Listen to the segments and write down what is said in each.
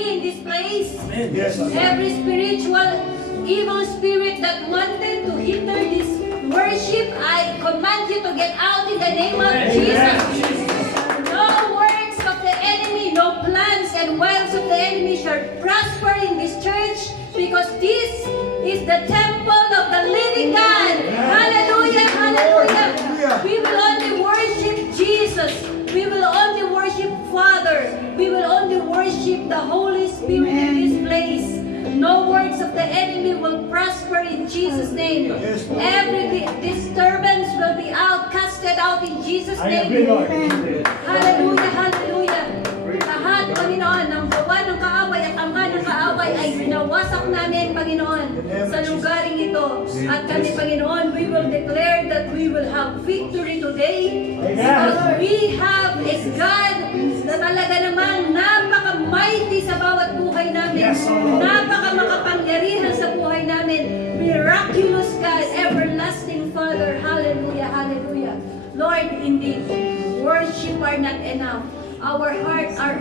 in this place. Amen. Yes, Lord. Every spiritual evil spirit that wanted to hinder this worship, I command you to get out in the name of Jesus. No works of the enemy, no plans and wiles of the enemy shall prosper in this church, because this is the temple of the living God. Hallelujah, hallelujah. We will only worship Jesus. We will only worship Father. We will only worship the Holy Spirit in this place. No works of the enemy will prosper in Jesus' name. Every disturbance will be casted out in Jesus' name. Hallelujah, hallelujah. Lahat, Panginoon, ng gawa ng kaaway at ama ng kaaway ay binawasak namin, Panginoon, sa lugaring ito. At kami, Panginoon, we will declare that we will have victory today, because we have a God na talaga namang napaka-mighty sa bawat buhay namin. Napaka-makapangyarihan sa buhay namin. Miraculous God, everlasting Father. Hallelujah, hallelujah. Lord, indeed, worship are not enough. Our hearts are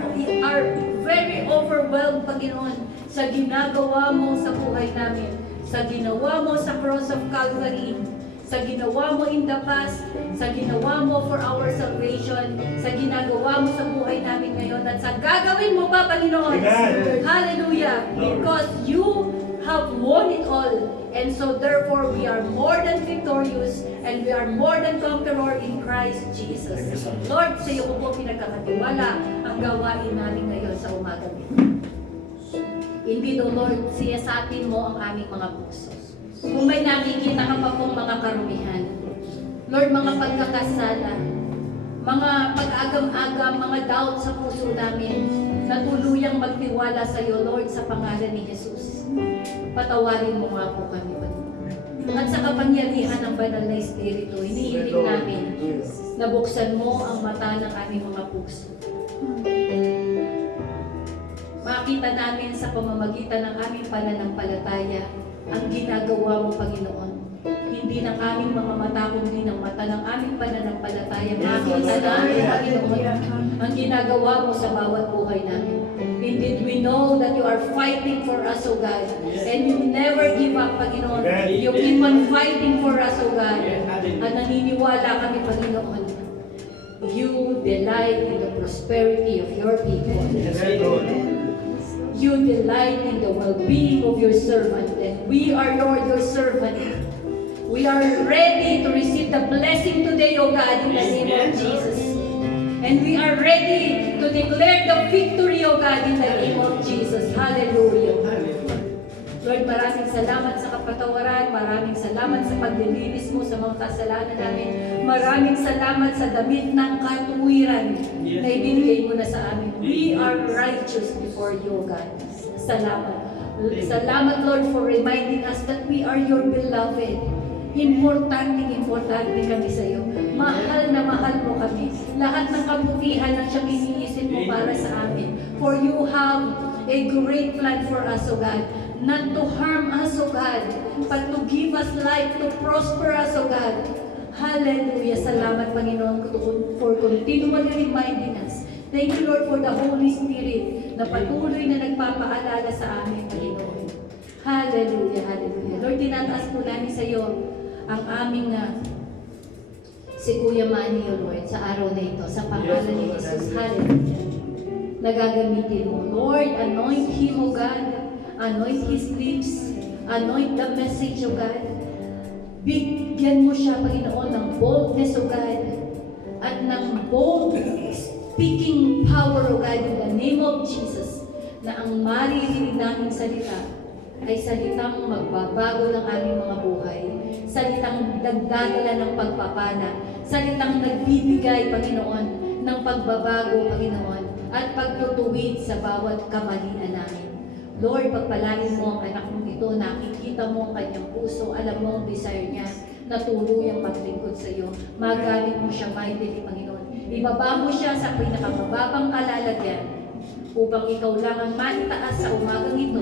very overwhelmed, Panginoon, sa ginagawa mo sa buhay namin, sa ginawa mo sa cross of Calvary, sa ginawa mo in the past, sa ginawa mo for our salvation, sa ginagawa mo sa buhay namin ngayon, at sa gagawin mo pa, Panginoon. Amen. Hallelujah. Because you have won it all. And so therefore, we are more than victorious, and we are more than conqueror in Christ Jesus. Lord, sa iyo ko po pinagkakatiwala ang gawain namin ngayon sa umaga nito. Indeed, O Lord, siyasatin mo ang aming mga puso. Kung may nakikita ka pa pong mga karumihan, Lord, mga pagkakasala, mga pag-agam-agam, mga doubt sa puso namin, na tuluyang magtiwala sa iyo, Lord, sa pangalan ni Jesus. Patawarin mo nga po kami, Panginoon. At sa kapangyarihan ng banal na Espiritu, hinihiling namin na buksan mo ang mata ng aming mga puso. Makita namin sa pamamagitan ng aming pananampalataya ang ginagawa mo, Panginoon. Hindi ng aming mga mata, kundi ng mata ng aming pananampalataya. Makita namin, Panginoon, ang ginagawa mo sa bawat buhay namin. Indeed, we know that you are fighting for us, O God. And you never give up, Panginoon. You keep on fighting for us, O God. At naniniwala kami, Panginoon, you delight in the prosperity of your people. You delight in the well-being of your servant. And we are, Lord, your servant. We are ready to receive the blessing today, O God, in the name of Jesus. And we are ready to declare the victory, O God, in the name of Jesus. Hallelujah. Lord, maraming salamat sa kapatawaran. Maraming salamat sa paglilinis mo sa mga kasalanan namin. Maraming salamat sa damit ng katuwiran na ibinigay mo na sa amin. We are righteous before you, O God. Salamat. Salamat, Lord, for reminding us that we are your beloved. Importante kami sa iyo. Mahal na mahal mo kami. Lahat ng kabutihan ang siyang iniisip mo para sa amin. For you have a great plan for us, O God. Not to harm us, O God, but to give us life, to prosper us, O God. Hallelujah. Salamat, Panginoon, for continually reminding us. Thank you, Lord, for the Holy Spirit na patuloy na nagpapaalala sa amin, Panginoon. Hallelujah, hallelujah. Lord, tinataas po namin sa iyo ang aming si Kuya Manny, O Lord, sa araw na ito, sa pangalan ni Jesus. Hallelujah. Nagagamitin mo. Lord, anoint him, O God. Anoint his lips. Anoint the message, O God. Bigyan mo siya, Panginoon, ng boldness, O God. At ng bold speaking power, O God, in the name of Jesus, na ang maririnig naming salita ay salitang magbabago ng aming mga buhay. Salitang nagdadala ng pagpapala. Salitang nagbibigay, Panginoon, ng pagbabago, Panginoon, at pagtutuwid sa bawat kamalian namin. Lord, pagpalain mo ang anak mong ito, nakikita mo ang kanyang puso, alam mo ang desire niya, na tuluyang maglingkod sa iyo. Magamit mo siya mightily, Panginoon. Ibaba mo siya sa pinakamababang kalalagyan upang ikaw lang ang maitaas sa umagang ito.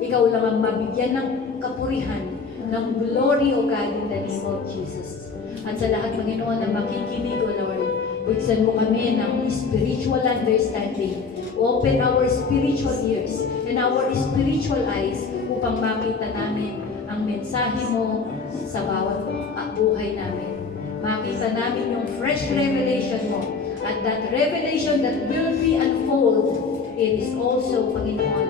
Ikaw lang ang mabigyan ng kapurihan, ng glory, O God, in the name of Jesus. At sa lahat, Panginoon, na makikinig, O Lord, buksan mo kami ng spiritual understanding. Open our spiritual ears our spiritual eyes upang makita namin ang mensahe mo sa bawat buhay namin. Makita namin yung fresh revelation mo. At that revelation that will be unfold, it is also, Panginoon,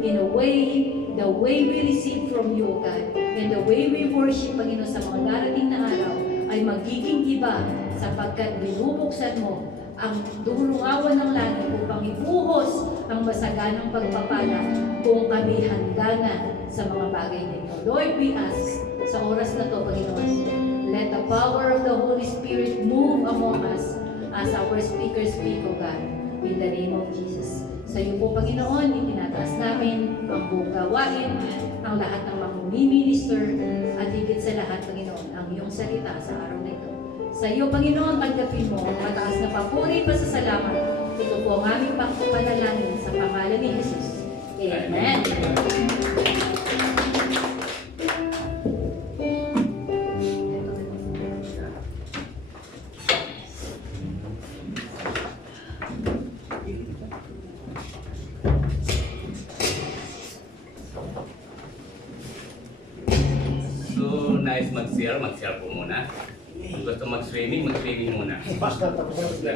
in a way, the way we receive from you, God, and the way we worship, Panginoon, sa mga darating na araw, ay magiging iba sapagkat binubuksan mo ang dulungawan ng langit upang ibuhos ang masaganang pagpapala kung kami handa na sa mga bagay nito. Lord, we ask sa oras na to, Panginoon, let the power of the Holy Spirit move among us as our speakers speak, O God, in the name of Jesus. Sa iyo po, Panginoon, itinataas namin ang buong gawain, ang lahat ng mga minister, at higit sa lahat, Panginoon, ang iyong salita sa araw na ito. Sa iyo, Panginoon, tanggapin mo ang mataas na papuri pa sa salamat. Ito po ang aming pagpapanalangin sa pangalan ni Jesus. Amen. Mag-share po muna. Kung gusto mag-swimming muna. Basta tapos na.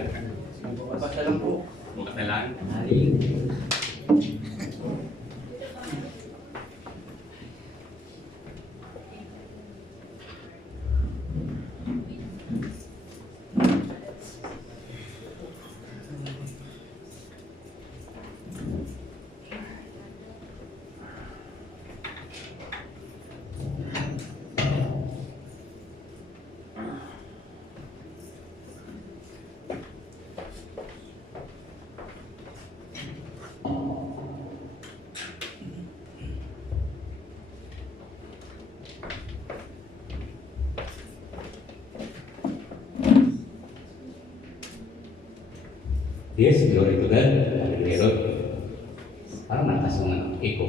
Basta lang po. Bukas na lang. Yes, glory to God. Pero, parang malakas yung echo.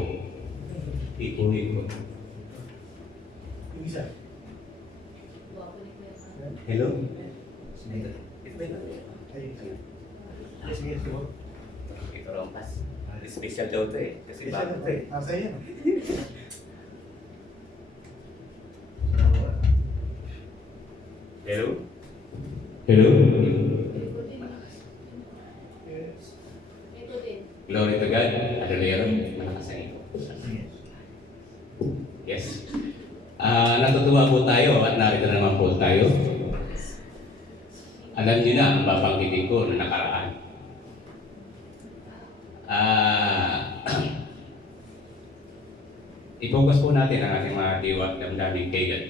Echo. Isa. Hello? Sige, siguro. Ito rompas. Special daw ito eh. Kasi bago ito eh. Sa'yo. Hello? Hello? Glory to God. Adolero. Malakas ang echo. Yes. Natutuwa po tayo at narito na naman po tayo. Alam niyo na ang babanggitin ko noong nakaraan. I-focus po natin ang ating mga diwa damdaming kay God.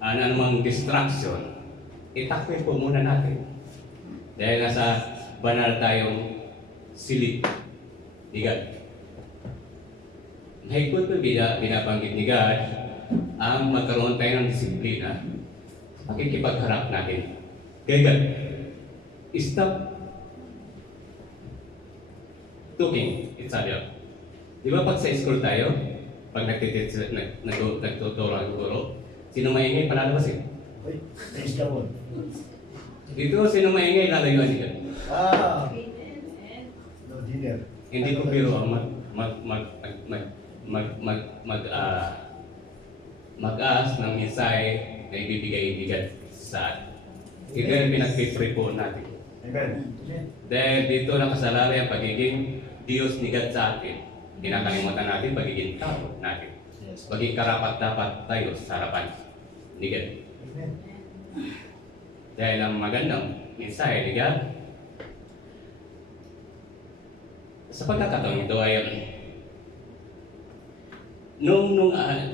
Ano namang distraction, itakwil po muna natin. Dahil nasa banal tayong silid ni God. Mahigpit po binabanggit ni God ang magkaroon tayo ng disiplina sa pakikipagharap natin kay God. Stop talking each other. Di ba pag sa school tayo, pag nagtuturo ang guro, sino maingay palalabas eh? Uy, nice ka mo. Dito, sino maingay lalayuan niya? No dinner. Hindi ko biro ang mag-aas ng mensahe na ibibigay sa atin. Ito yung pinag-pray po natin. Amen. Dahil dito nakasalalay ang pagiging Diyos ni God sa atin. Kinakalimutan natin pagiging tao natin. Yes. Maging karapat-dapat tayo sa harapan ni God. Amen. Dahil ang magandang mensahe ni God, sa pagkakataon ito ay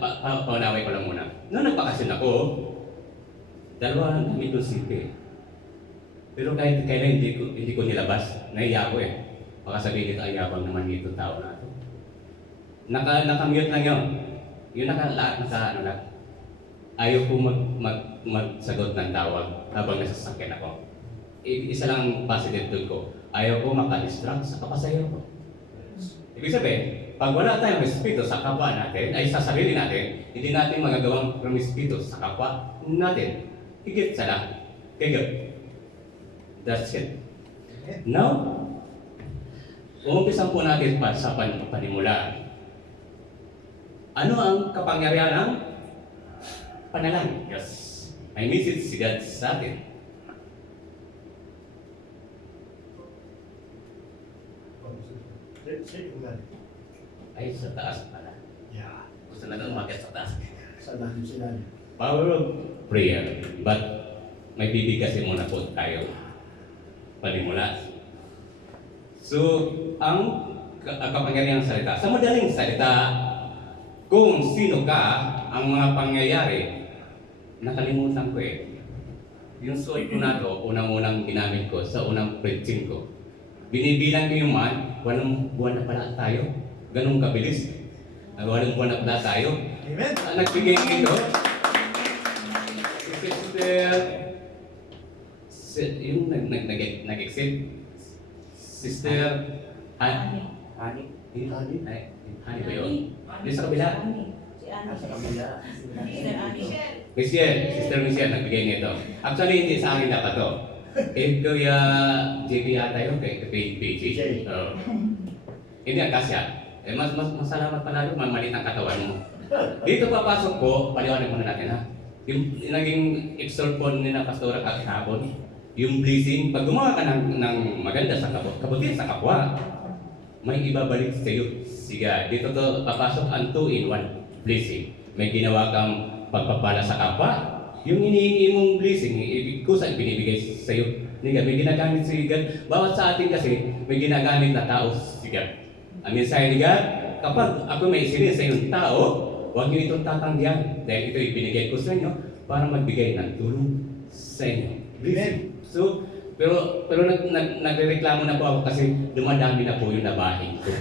paunaway ko lang muna. Nung nagpakasyon ako, dalawa lang kami doon sipi. Pero kahit kailan hindi ko nilabas, nahiya ko eh. Baka sabihin nito, ay yabang naman dito tao na ito. Nakamute lang yun. Yun ano lang. Ayaw ko magsagot ng tawag habang nasasakyan ako. Isa lang positive doon ko. Ayaw ko maka-distract sa kapasayaw ko. Ibig sabihin, pag wala tayong respeto sa kapwa natin, ay sa sarili natin, hindi natin magagawang respeto sa kapwa natin. Higit sa lahat. Kaya, that's it. Now, Umumpisan po natin pa sa panimula. Ano ang kapangyarihan ng panalangin? Yes. May message si God sa atin. Say ugat. Ay, sa taas pala. Yeah. Gusto na umakyat sa taas. Sa lalim sila. Power of prayer. But may bibigkasin muna po tayo. Panimula. So, ang kapangyarihan ng salita. Sa madaling salita, kung sino ka, ang mga pangyayari, nakalimutan ko eh. Yung suot ko na to, unang-unang ginamit ko sa unang preaching ko. Binibilang ko yung man, walong buwan na pala tayo. Ganun kabilis. Walong buwan na pala tayo. Amen. Nagbigay ito. Yung nag-exit. Sister, Hani ba yun? Di sa kabila? Sister Michelle, nagbigay nito. Actually, hindi sa akin dapat to. Kuya JP yata yun, kay PG. Hindi ang kasya. Mas masalamat pala yun, mamalit ang katawan mo. Dito papasok ko, paliwanag muna natin ha. Yung naging exorpon ni na Pastora kahapon, yung blessing, pag gumawa ka ng maganda sa kabutihan sa kapwa, may ibabalik sa iyo. Siga, dito to papasok ang 2-in-1 blessing. May ginawa kang pagpapala sa kapwa, yung hinihingi mong blessing, ibig ko sa binibigay sa iyo. May ginagamit si God. Bawat sa atin kasi, may ginagamit na tao si God. Ang mensahe ni God, kapag ako may isilin sa iyong tao, huwag niyo itong tatanggihan dahil ito ibinigay ko sa inyo para magbigay ng tulong sa inyo. Blessing. So, pero nagrereklamo na po ako kasi dumadami na po yung nabahin ko.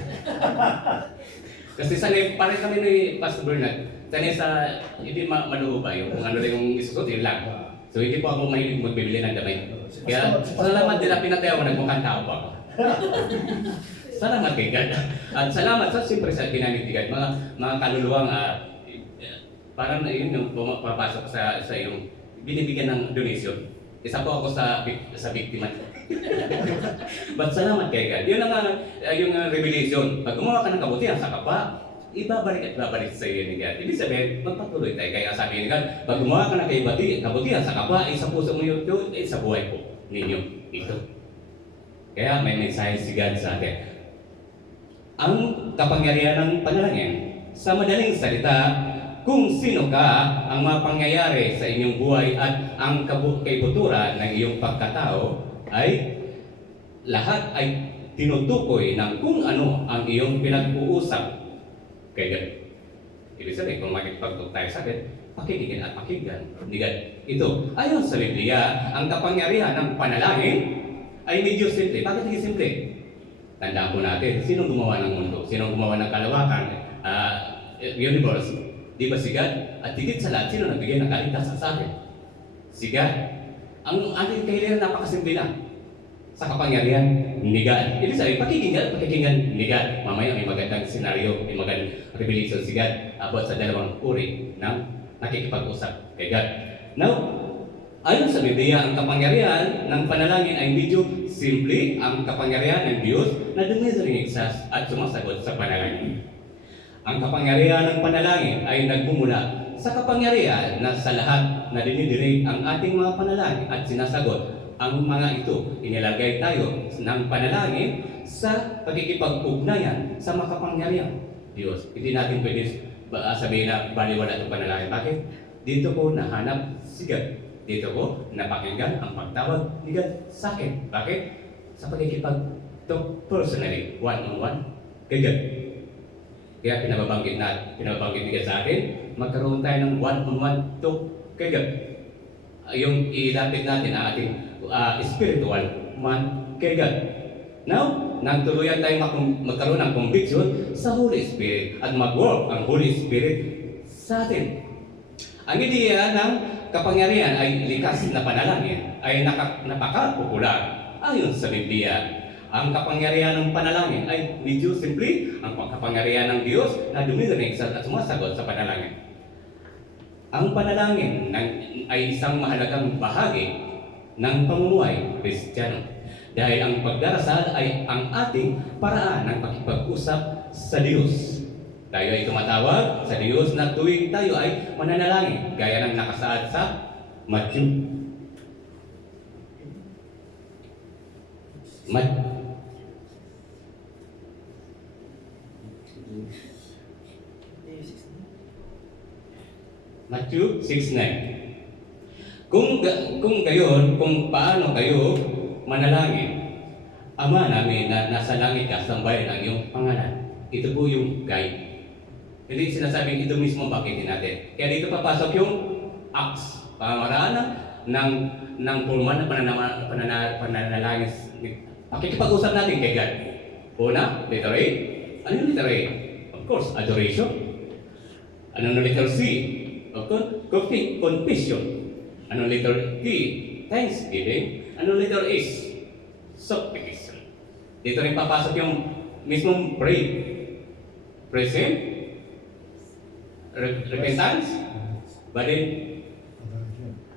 Kasi sanay, parang kami ni Pastor Bernard, sanay sa, hindi maluho ba yung kung ano rin yung isusot, yun lang. So hindi po ako mahilig magbibili ng damay. Kaya salamat din na pinatayaw, nagmukhang tao po ako. Salamat kay God. At salamat sa siyempre sa ginamit ni God. Mga kaluluwang, parang yun yung pumapasok sa yung binibigyan ng donation. Isa po ako sa biktima. But salamat kay God. Yun ang yung revelation. Pag gumawa ka ng kabutihan sa kapwa, ibabalik at babalik sa iyo ni God. Ibig sabihin, magpatuloy tayo. Kaya sabi ni God, pag gumawa ka ng kabutihan sa kapwa, sa puso mo yun, sa buhay po ninyo ito. Kaya may mensahe si God sa atin. Ang kapangyarihan ng panalangin, sa madaling salita, kung sino ka, ang mga pangyayari sa inyong buhay at ang kaibuturan ng iyong pagkatao ay lahat ay tinutukoy ng kung ano ang iyong pinag-uusap kay God. Ibig sabihin, kung makikipagtug tayo sa akin, pakikinggan at pakinggan. Ito, ayon sa Biblia, ang kapangyarihan ng panalangin ay medyo simple. Bakit hindi simple? Tandaan po natin, sino gumawa ng mundo? Sino gumawa ng kalawakan? Universe. Di ba si God? At higit sa lahat, sino nagbigay ng kaligtasan sa atin? Si God. Ang ating kahilingan napakasimple lang. Sa kapangyarihan ni God. Ibig sabihin, pakikinggan ni God. Mamaya may magandang senaryo, may magandang revelation si God about sa dalawang uri ng nakikipag-usap kay God. Now, ayon sa Biblia, ang kapangyarihan ng panalangin ay medyo simple. Ang kapangyarihan ng Diyos na dumirinig at sumasagot sa panalangin. Ang kapangyarihan ng panalangin ay nagmumula sa kapangyarihan na sa lahat na dinidinig ang ating mga panalangin at sinasagot. Ang mga ito, inilagay tayo ng panalangin sa pagkikipag-ugnayan sa makapangyarihan Diyos. Hindi natin pwede sabihin na baliwala itong panalangin. Bakit? Dito ko nahanap si God. Dito ko napakinggan ang pagtawag ni God sa akin. Bakit? Sa pagkikipag-talk personally, one-on-one kay God. Kaya pinababanggit ni God sa atin, magkaroon tayo ng one-on-one talk kay God. Yung ilapit natin ang ating spiritual man kay God. Now, nagtuluyan tayong magkaroon ng conviction sa Holy Spirit at mag-work ang Holy Spirit sa atin. Ang ideya ng kapangyarihan ay likas na panalangin ay napaka-popular ayon sa Biblia. Ang kapangyarihan ng panalangin ay medyo simple, ang kapangyarihan ng Diyos na dumirinig at sumasagot sa panalangin. Ang panalangin ay isang mahalagang bahagi ng pamumuhay Kristiyano. Dahil ang pagdarasal ay ang ating paraan ng pakipag-usap sa Diyos. Tayo ay tumatawag sa Diyos na tuwing tayo ay mananalangin, gaya ng nakasaad sa Matthew. Matthew 6:9. Kung gayon, kung paano kayo manalangin, Ama namin na nasa langit ka, sambahin ang iyong pangalan. Ito po yung guide. Hindi sinasabing ito mismo bakitin natin. Kaya dito papasok yung acts, pamaraan ng formal na pananalangin. Pakikipag-usap natin kay God. Una, letter A. Ano yung letter A? Of course, adoration. Ano yung letter C? Of course, confession. Ano yung letter D? Thanksgiving. Ano yung letter S? Supplication. Dito rin papasok yung mismong pray. Present, repentance, but then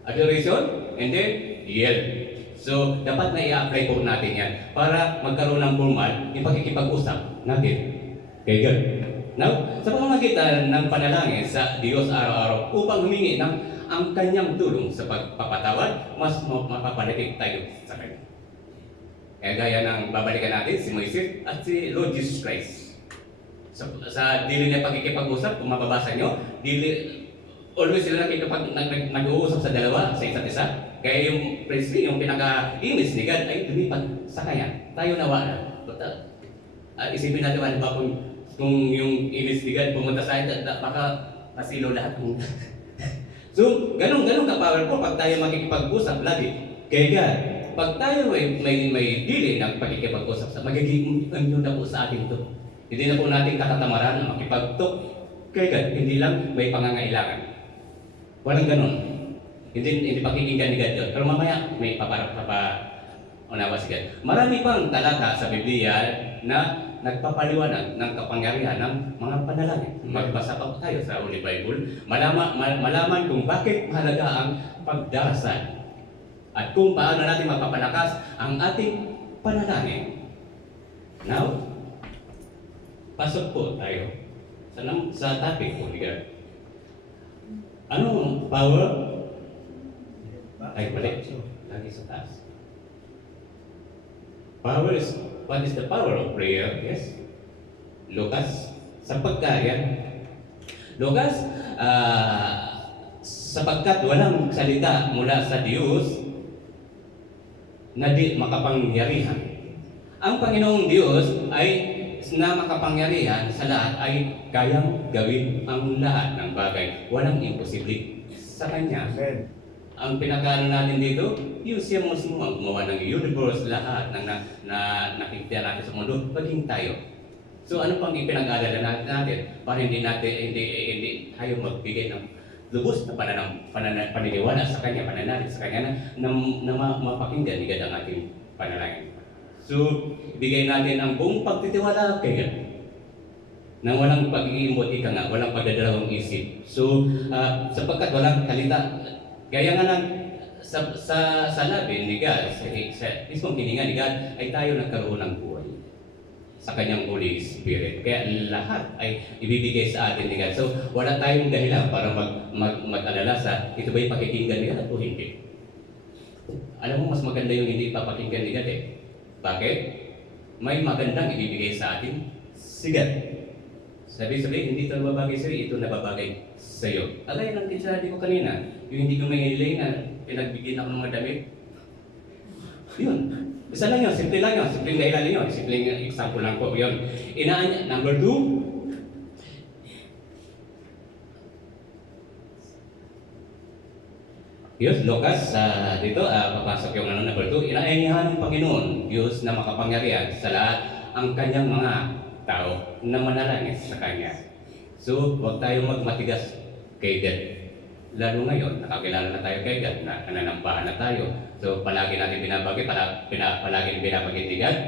adoration, and then yell. So, dapat na i-apply po natin yan para magkaroon ng formal yung pakikipag-usap natin kay God. Now, sa pamamagitan ng panalangin sa Diyos araw-araw upang humingi ng ang kanyang tulong sa pagpapatawad, mas mapapalapit tayo sa Kanya. Kaya gaya ng babalikan natin si Moises at si Lord Jesus Christ. Sa dili na pagkikipag-usap, kung mababasa nyo, always sila nag-uusap sa dalawa, sa isa't isa. Kaya yung priestly, yung pinaka-image ni God ay lumipat sa Kanya. Tayo nawa na. Isipin natin ano ba kung yung image ni God pumunta sa atin, baka nasilo lahat. So, ganun ka-powerful pag tayo makikipag-usap lagi kay God. Pag tayo may dili ng pagkikipag-usap sa magiging ano na po sa atin ito. Hindi na po natin katatamaran na makipag-talk kay God. Hindi lang may pangangailangan. Walang ganun. Hindi pakikinggan ni God yun. Pero mamaya may unawa si God. Marami pang talata sa Biblia na nagpapaliwanag ng kapangyarihan ng mga panalangin. Magbasa pa tayo sa Holy Bible. Malaman kung bakit mahalaga ang pagdarasal. At kung paano natin mapapalakas ang ating panalangin. Now, pasok po tayo sa topic po, God. Anong power? Ay, balik. Lagi sa taas. What is the power of prayer? Yes. Lucas, sapagkat Lucas, sapagkat walang salita mula sa Diyos na di makapangyarihan. Ang Panginoong Diyos ay na makapangyarihan sa lahat ay kayang gawin ang lahat ng bagay. Walang imposible sa Kanya. Amen. Ang pinakaano natin dito, yung siya mismo ang gumawa ng universe, lahat ng nakikita natin sa mundo, maging tayo. So ano pang ipinag-alala natin para hindi tayo magbigay ng lubos na paniniwala sa Kanya, pananalig sa Kanya na mapakinggan ni God ang ating panalangin. So, ibigay natin ang buong pagtitiwala kay God. Nang walang pag-iimbot, walang pagdadalawang isip. So, sapagkat walang kalita, gaya nga lang sa labi ni God, sa mismong hininga ni God, ay tayo nagkaroon ng buhay sa Kanyang Holy Spirit. Kaya lahat ay ibibigay sa atin ni God. So, wala tayong dahilan para mag-alala sa ito ba'y pakikinggan ni God o hindi. Alam mo, mas maganda yung hindi papakinggan ni God eh. Bakit? May magandang ibibigay sa atin si God. Sabi-sabi, hindi ito nababagay sa iyo, ito nababagay sa iyo. Alay lang din sabi ko kanina, yung hindi ko may hiling na pinagbigyan ako ng mga damit. Yun. Isa lang yun, simple lang yun, simple dahilan yun, simple example lang po yun. Number 2, Diyos, Lucas, dito, papasok yung number 2, inaanyahan ng Panginoon, Diyos na makapangyarihan sa lahat ang Kanyang mga tao na manalangin sa Kanya. So, huwag tayong magmatigas kay God. Lalo ngayon, nakakilala na tayo kay God, na nananampahan na tayo. So, palagi natin palagi binabagay ni God,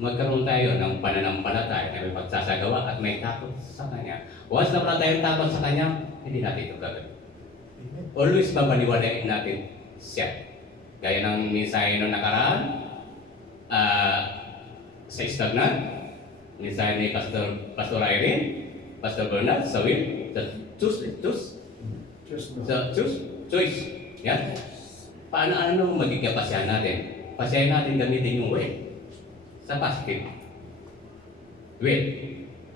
magkaroon tayo ng pananampalataya na may pagsasagawa at may takot sa Kanya. Once na wala tayong takot sa Kanya, hindi natin ito gagawin. Always babaliwalain natin siya. Gaya ng mensahe nung nakaraan, sa Stagnan, mensahe ni Pastor Irene, Pastor Bernard, sa Will, sa choice. Yan. Paano magiging pasiyahan natin? Pasiyahan natin gamitin yung will sa positive. Will.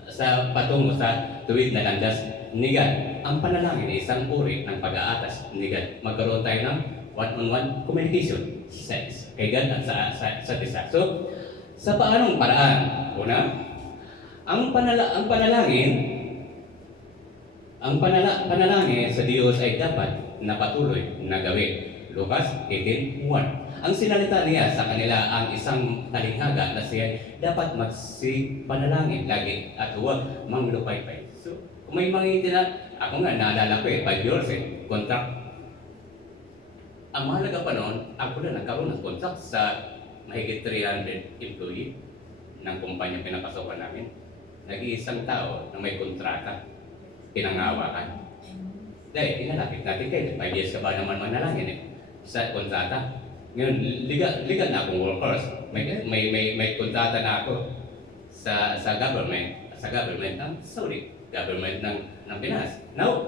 Sa patungo sa tuwid na landas ni God. Ang panalangin ay isang uri ng pag-aatas ni God. Magkaroon tayo ng one-on-one communication kay God at sa isa. So, sa paanong paraan? Una, ang panalangin sa Diyos ay dapat na patuloy na gawin. Lucas 18:1. Ang sinalita niya sa kanila ang isang talinghaga na siya dapat magsipanalangin lagi at huwag manglupaypay. So, kung may ako nga naalala ko 5 years contract. Ang mahalaga pa noon, ako na nagkaroon ng contract sa mahigit 300 employee ng kumpanya pinapasokan namin. Nag-iisang tao na may kontrata, pinangawakan. Dahil inalapit natin kayo, 5 years ka ba naman manalangin sa kontrata? Ngayon, ligat na akong workers. May kontrata na ako sa government. Sa government ng Saudi, government ng Pinas. Now,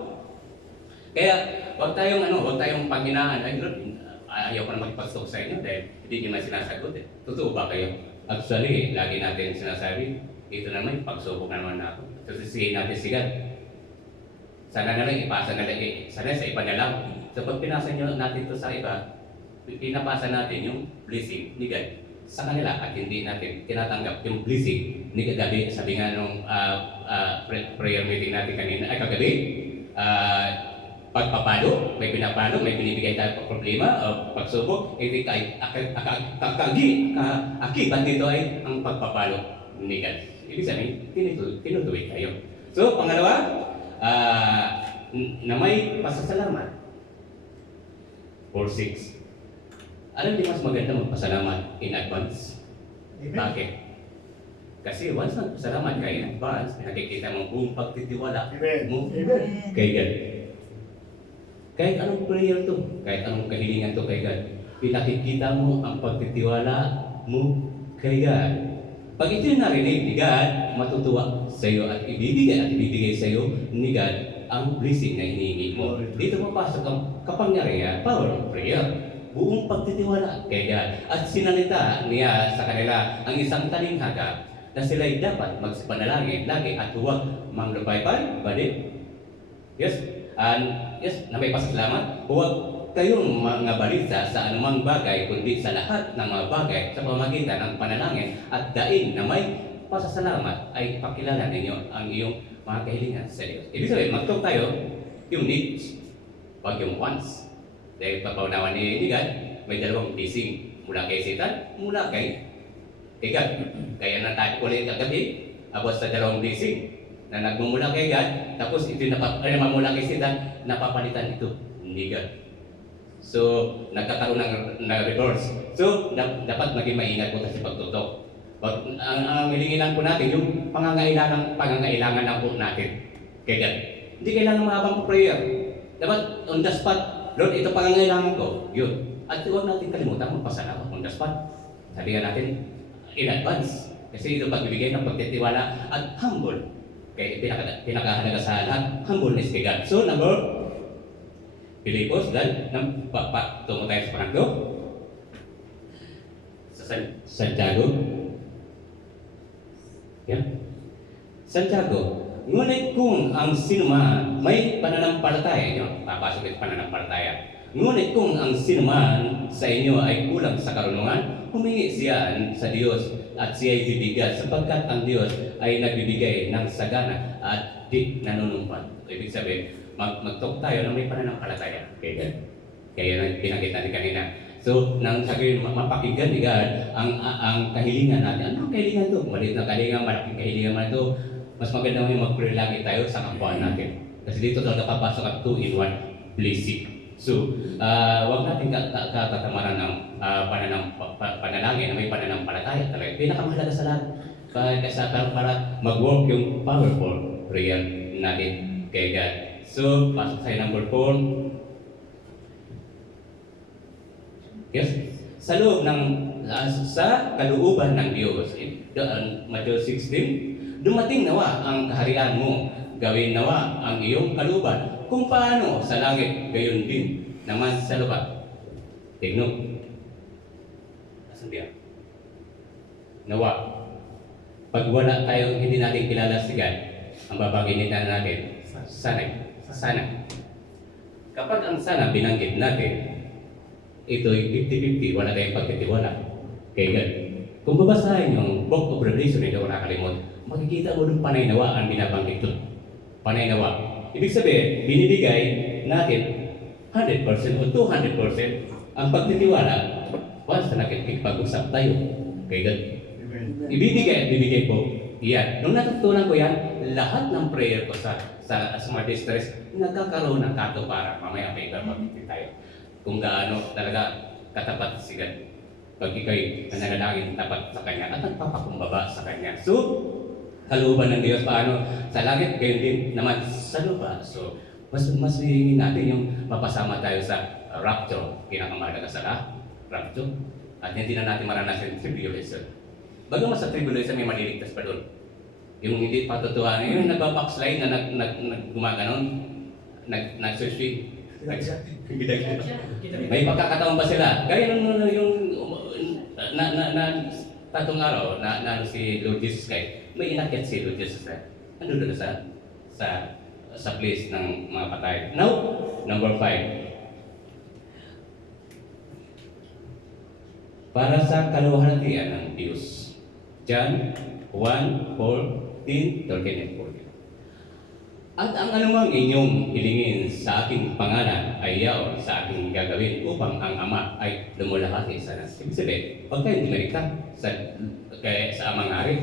kaya wag tayong panghinaan. Ayaw ko na magpasok sa inyo dahil hindi naman sinasagot eh. Totoo ba kayo? Actually, lagi natin sinasabi, ito naman, pagsubok na naman ako. So, sisihin natin si God. Sana na lang ipasa na lang, sana sa iba na lang. So pag pinasa natin ito sa iba, pinapasa natin yung blessing ni God sa kanila at hindi natin tinatanggap yung blessing ni God. Sabi nga nung prayer meeting natin kanina, kagabi, pagpapalo, may pinapalo, may binibigay tayo pag problema o pagsubok, hindi akibat dito ay ang pagpapalo ni God. Ibig sabihin, tinutuwid tayo. So, pangalawa, na may pasasalamat. 4-6. Alam di mas maganda magpasalamat in advance? Bakit? Kasi once nagpasalamat ka in advance, nakikita mo buong pagtitiwala mo kay God. Kahit anong prayer to, kahit anong kahilingan to kay God, pinakikita mo ang pagtitiwala mo kay God. Pag ito yung narinig ni God, matutuwa sa iyo at ibibigay sa iyo ni God ang blessing na hinihingi mo. Dito papasok ang kapangyarihan, power of prayer. Buong pagtitiwala kay God. At sinalita niya sa kanila ang isang talinghaga na sila'y dapat magsipanalangin lagi at huwag manglupaypay. Balik. Yes. Yes, na may pasasalamat. Huwag kayong mga balita sa anumang bagay, kundi sa lahat ng mga bagay sa pamamagitan ng panalangin at daing na may pasasalamat ay ipakilala ninyo ang iyong mga kahilingan sa Diyos. Ibig sabihin, mag-talk tayo yung needs, wag yung wants. Dahil papaunawan ni God, may dalawang blessing mula kay Satan, mula kay God. Kaya na tayo ulit kagabi, abot sa dalawang blessing na nagmumula kay God, tapos ito namamula kay Satan, napapalitan ito ni God. So, nagkakaroon ng reverse. So, dapat maging maingat po sa pagtutok. Ang hilingin lang po natin, yung pangangailangan lang po natin kay God. Hindi kailangan mahabang prayer. Dapat on the spot, Lord, ito pangangailangan ko. Yun. At huwag natin kalimutan magpasalamat on the spot. Sabi nga natin, in advance. Kasi ito pagbibigay ng pagtitiwala at humble. Kaya pinakahalaga sa lahat, humbleness kay God. So, number, Pilipos, dan, tungo tayo sa panangko. Sa Santiago. Yan. Santiago. Ngunit kung ang sinuman may pananampalataya inyo, papasok ito pananampalataya. Ngunit kung ang sinuman sa inyo ay kulang sa karunungan, humingi siya sa Diyos at siya ay bibigyan sapagkat ang Diyos ay nagbibigay ng sagana at di nanunumpat. Ibig sabihin, mag-talk tayo na may pananampalataya. Kaya pinakita natin kanina. So, nang sabihin, mapakinggan ni God ang kahilingan natin. Ano ang kahilingan to? Maliit na kahilingan, malaking kahilingan man ito. Mas maganda mo yung mag-pray lagi tayo sa kampuan natin. Kasi dito talaga papasok ang 2-in-1 blessing. So, huwag natin katamaran ng panalangin na may pananampalataya talaga. Pinakamahalaga sa lahat. Para mag-work yung powerful prayer natin kay God. So, pasok tayo number 4. Yes. Sa loob ng sa kalooban ng Diyos. Matthew 16, dumating nawa ang kaharian mo, gawin nawa ang iyong kalooban. Kung paano sa langit, gayon din naman sa lupa. Tignan. Asan diyan? Nawa. Pag wala tayo, hindi natin kilala si God, ang babanggitin natin, sana. Kapag ang sana binanggit natin, ito'y 50-50, wala tayong pagtitiwala kay God. Kung babasahin yung Book of Revelation, hindi ako nakalimot, makikita mo doon panay nawa ang binabanggit doon. Panay nawa. Ibig sabihin, binibigay natin 100% o 200% ang pagtitiwala once na nakikipag-usap tayo kay God. Amen. Ibibigay po. Yan. Nung natutunan ko yan, lahat ng prayer ko sa mga distress, nagkakaroon ng katuparan. Mamaya may babanggitin tayo. Kung gaano talaga katapat si God. Pag ikaw'y nananalangin tapat sa Kanya at nagpapakumbaba sa Kanya. So, kalooban ng Diyos paano sa langit, gayon din naman sa lupa. So, mas hihingin natin yung mapasama tayo sa rapture. Pinakamahalaga sa rapture. At hindi na natin maranasan yung tribulation. Bagaman sa tribulation may maliligtas pa doon. Yung hindi patutuhanan, yung nagpa-backslide na gumaganon, nag-suicide. May pagkakataon ba sila? Gaya nung yung tatong araw na si Lord Jesus Christ, may inakyat si Lord Jesus Christ. Ano doon sa place ng mga patay. Now, number 5. Para sa kaluwalhatian ng Diyos. John 1:14, 13 and 14. At ang anumang inyong hilingin sa aking pangalan ay yaon sa aking gagawin upang ang Ama ay lumulahati sa nas. Ibig sabihin, pag tayo dumirikta sa Amang Hari,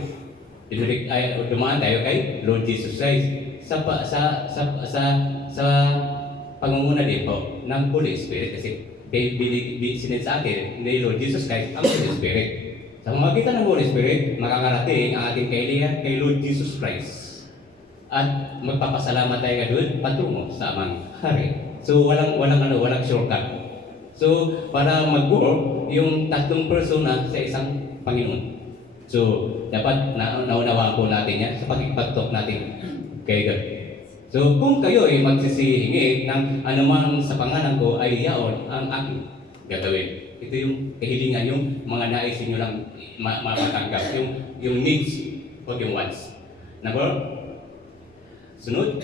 dumaan tayo kay Lord Jesus Christ sa pangunguna din po ng Holy Spirit kasi sinid sa atin ni Lord Jesus Christ ang Holy Spirit. Sa pamamagitan ng Holy Spirit, makakarating ang ating kailihan kay Lord Jesus Christ. At magpapasalamat tayo doon patungo sa Amang Hari. So walang shortcut. So para mag-work yung tatlong persona sa isang Panginoon. So dapat naunawaan po natin yan sa pagpagtok natin kay God. So kung kayo ay magsisihingi ng anumang sa pangalan ko ay yaon ang aking gagawin. Ito yung kahilingan, yung mga nais nyo lang matanggap, yung needs, huwag yung wants. Sunod,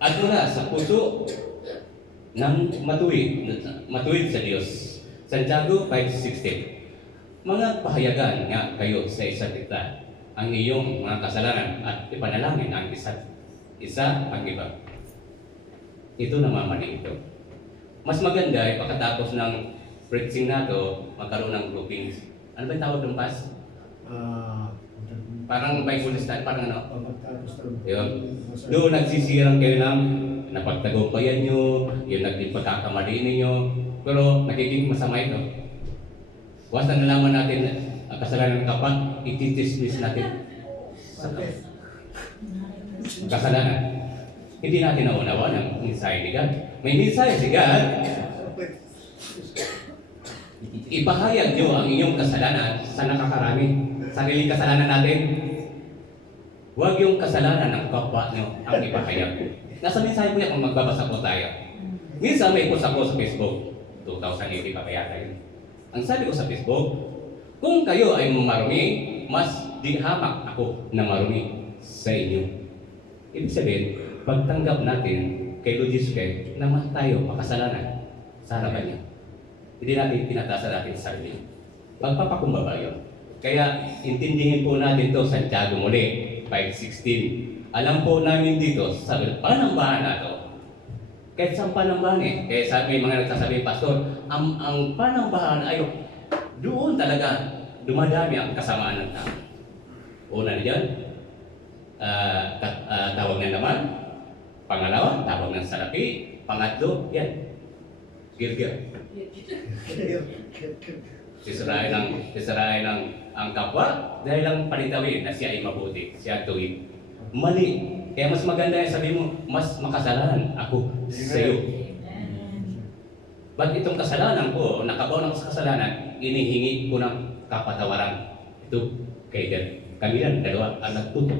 at mula sa puso ng matuwid sa Diyos. Santiago 5:16. Mga pahayagan nga kayo sa isa't isa ang iyong mga kasalanan at ipanalangin ang isa ang iba. Ito namamaling ito. Mas maganda ay pagkatapos ng preaching nato, magkaroon ng groupings. Ano ba yung tawag ng pass? Parang Bible study, parang ano? Yun. Doon nagsisirang kayo ng napagtagumpayan nyo, yung nagpagkakamali ninyo, pero nagiging masama ito. Basta nalaman natin ang kasalanan ng kapag, ititismis natin sa kasalanan. Hindi natin naunawa ng mensahe ni God. May mensahe si God, ipahayag nyo ang inyong kasalanan sa nakakarami. Sariling kasalanan natin. Huwag yung kasalanan ng kapwa nyo ang ipahayag. Nasa mensahe ko yan kung magbabasa po tayo. Minsan may post ako sa Facebook. 2018 pa kaya tayo. Ang sabi ko sa Facebook, kung kayo ay marumi, mas di hamak ako na marumi sa inyo. Ibig sabihin, pagtanggap natin kay Lord Jesus Christ na mas tayo makasalanan sa harapan niya. Hindi natin tinatasan natin sa sarili. Pagpapakumbaba yun. Kaya intindihin po natin to Santiago muli, 5:16. Alam po namin dito sa panambahan na to. Kahit sa panambahan kaya sabi mga nagsasabi, Pastor, ang panambahan ay doon talaga dumadami ang kasamaan ng tao. Una diyan, tawag ng laman. Pangalawa, tawag ng salapi. Pangatlo, yan. Gilgil. Sisirain ang kapwa dahil lang palitawin na siya ay mabuti, siya tuwid. Mali. Kaya mas maganda yung sabi mo, mas makasalanan ako sa iyo. But itong kasalanan ko, nakabaon ako sa kasalanan, inihingi ko ng kapatawaran. Ito kay God. Kami lang, dalawa ang nagtuto.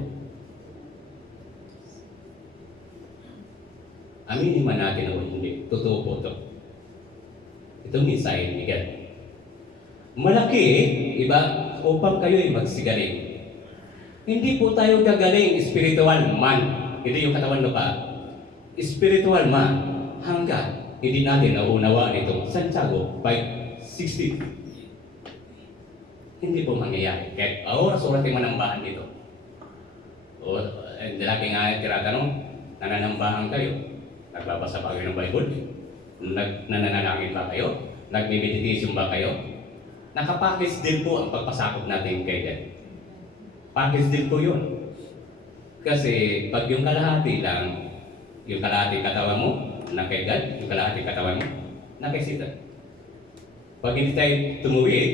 Aminin man natin o hindi, totoo po ito. Itong mensahe ni God. Malaki, iba, upang kayo'y magsigaling. Hindi po tayo gagaling spiritual man. Hindi yung katawan no pa. Spiritual man. Hanggang hindi natin nauunawaan ito. Santiago 5:16. Hindi po mangyayari. Kahit oras-oras tayo manambahan dito. O, lagi nga tinatanong, nananambahan kayo. Nagbabasa ba kayo ng Bible? Nananalangin ba kayo? Nagme-meditation ba kayo? Nakapakis din po ang pagpasakop natin kay God. Pakis din po yun. Kasi pag yung kalahati lang, yung kalahati katawan mo, na kay God, yung kalahati katawan mo, na kay Satan. Pag hindi tayo tumuwid,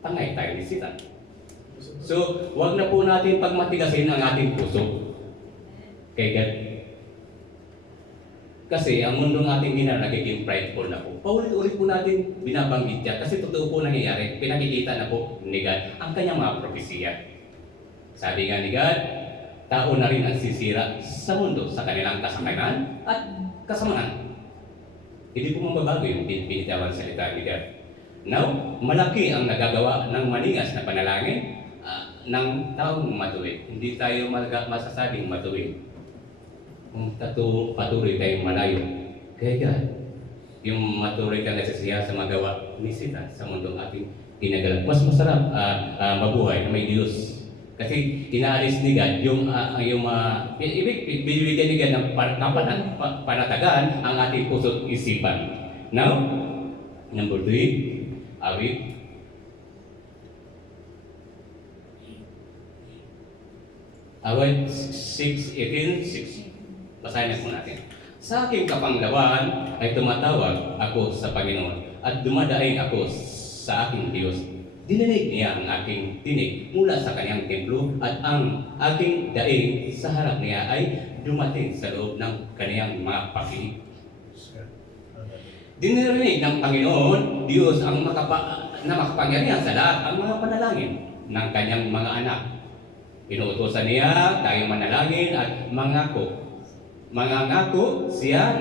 tangay tayo ni Satan. So, wag na po natin pagmatigasin ang ating puso kay God. Kasi ang mundong ating nagiging prideful na po. Paulit-ulit po natin binabanggit yan kasi totoo po nangyayari. Pinakikita na po ni God ang kanyang mga propesiya. Sabi nga ni God, tao na rin ang sisira sa mundo sa kanilang kasamanan at kasamaan. Hindi po mababago yung binitawan salita ni God. Now, malaki ang nagagawa ng maningas na panalangin ng taong matuwid. Hindi tayo masasabing matuwid. Kung patuloy tayong malayo kay God, yung matuloy kang nasisiya sa magawa ni Satan sa mundong ating ginagawa. Mas masarap mabuhay na may Diyos. Kasi inaalis ni God binibigyan ni God ng panatagan ang ating puso at isipan. Now, number 3, awit. Awit 6:18, 6. Basahin na po natin. Sa aking kapanglawan ay tumatawag ako sa Panginoon at dumadaing ako sa aking Diyos. Dininig niya ang aking tinig mula sa kanyang templo at ang aking daing sa harap niya ay dumating sa loob ng kanyang mga pakinig. Dinirinig ng Panginoon, Diyos ang na makapangyarihan sa lahat ang mga panalangin ng kanyang mga anak. Inuutosan niya tayong manalangin at nangangako siya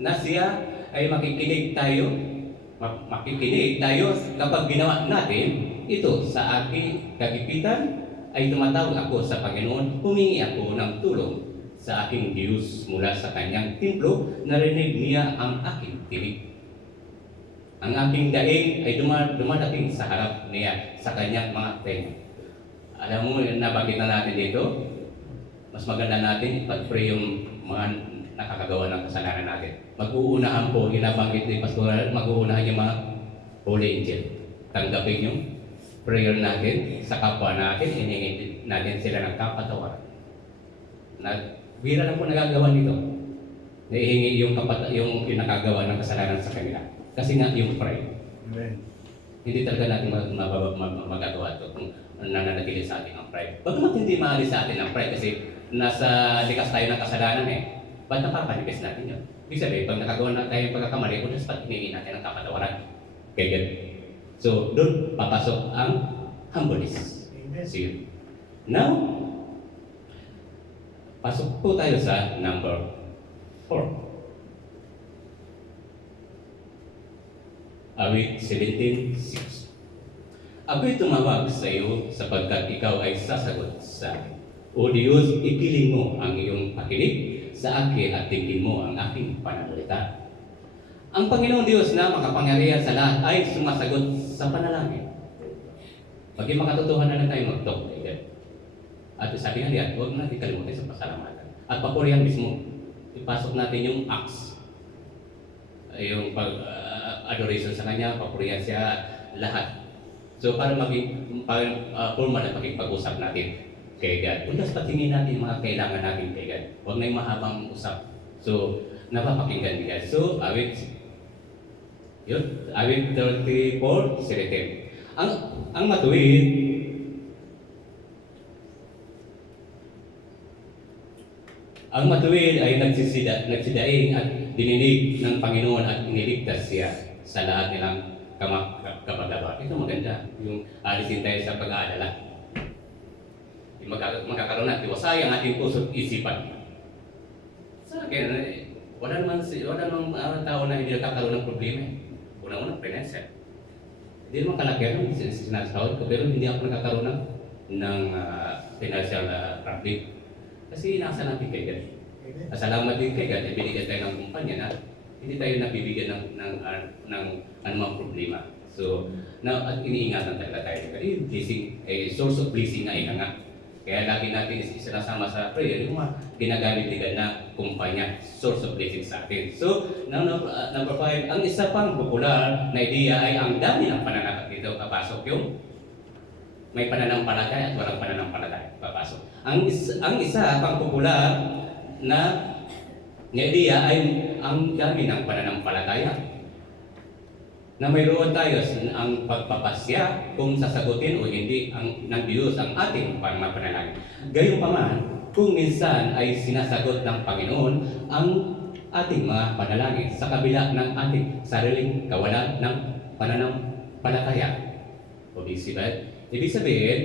na siya ay makikinig tayo kapag ginawa natin ito sa aking kagipitan ay tumatawag ako sa Panginoon, humingi ako ng tulong sa aking Diyos mula sa kanyang templo, narinig niya ang aking tinig. Ang aking daing ay dumadating sa harap niya sa kanyang mga tenga. Alam mo, nabanggit na natin dito, mas maganda natin ipag-pray yung mga nakakagawa ng kasalanan natin. Mag-uunahan po, hinabanggit ni Pastor, mag-uunahan yung mga Holy Angel. Tanggapin yung prayer natin sa kapwa natin, hiningi natin sila ng kapatawaran. Bira lang po nagagawa nito. Naihingi yung nakagawa ng kasalanan sa kanila. Kasi nga yung pray. Amen. Hindi talaga natin magagawa ito kung nananatili sa atin ang pride. Bagamat hindi maalis sa atin ang pride kasi nasa likas tayo ng kasalanan ba't napapanipis natin yun? Ibig sabihin, pag nakagawa na tayo ng pagkakamali, kung dapat hiningin natin ang kapatawaran. Kaya God. So, doon papasok ang humbleness. Amen. See? Now, pasok po tayo sa number 4. Awit 17:6. Ako'y tumawag sa iyo sapagkat ikaw ay sasagot sa akin. O Diyos, ipiling mo ang iyong pakinig sa akin at tingin mo ang aking pananalita. Ang Panginoon Diyos na makapangyarihan sa lahat ay sumasagot sa panalangin. Maging makatotohanan na tayo mag-talk kay God. At sabi nga niya, huwag natin kalimutan sa pasalamatan. At papurihan mismo, ipasok natin yung acts. Yung adoration sa Kanya, papurihan siya lahat. So para maging formal at maging pag-usap natin kay God. Kung patingin natin mga kailangan natin kay God. Huwag na yung mahabang usap. So, napapakinggan ni God. So, awit 34:17. Ang matuwid, Ang matuwid ay nagsidaing at dininig ng Panginoon at iniligtas siya sa lahat nilang kapaglaban. Ito maganda, yung alisin tayo sa pag-aalala. Magkakaroon natin tiwasay ang ating puso at isipan. Sa akin, wala namang tao na hindi nakakaroon ng problema. Una-una, financial. Hindi naman kalakihan yung sinasahod ko, pero hindi ako nakakaroon ng financial problem. Kasi nasa natin kay God. Salamat din kay God, ibinigyan tayo ng kumpanya na hindi tayo nabibigyan ng anumang problema. So, at iniingatan talaga tayo. Kasi blessing, source of blessing na ika nga. Kaya lagi natin sinasama sa prayer yung mga ginagamit ni God na kumpanya, source of blessing sa atin. So, number 5, ang isa pang popular na ideya ay ang dami ng pananakot dito. Papasok yung may pananampalataya at walang pananampalataya. Papasok. Ang isa pang popular na ideya ay ang dami ng pananampalataya. Na mayroon tayo ang pagpapasya kung sasagutin o hindi ng Diyos ang ating pananalangin. Gayunpaman, kung minsan ay sinasagot ng Panginoon ang ating mga panalangin sa kabila ng ating sariling kawalan ng pananampalataya. Ibig sabihin,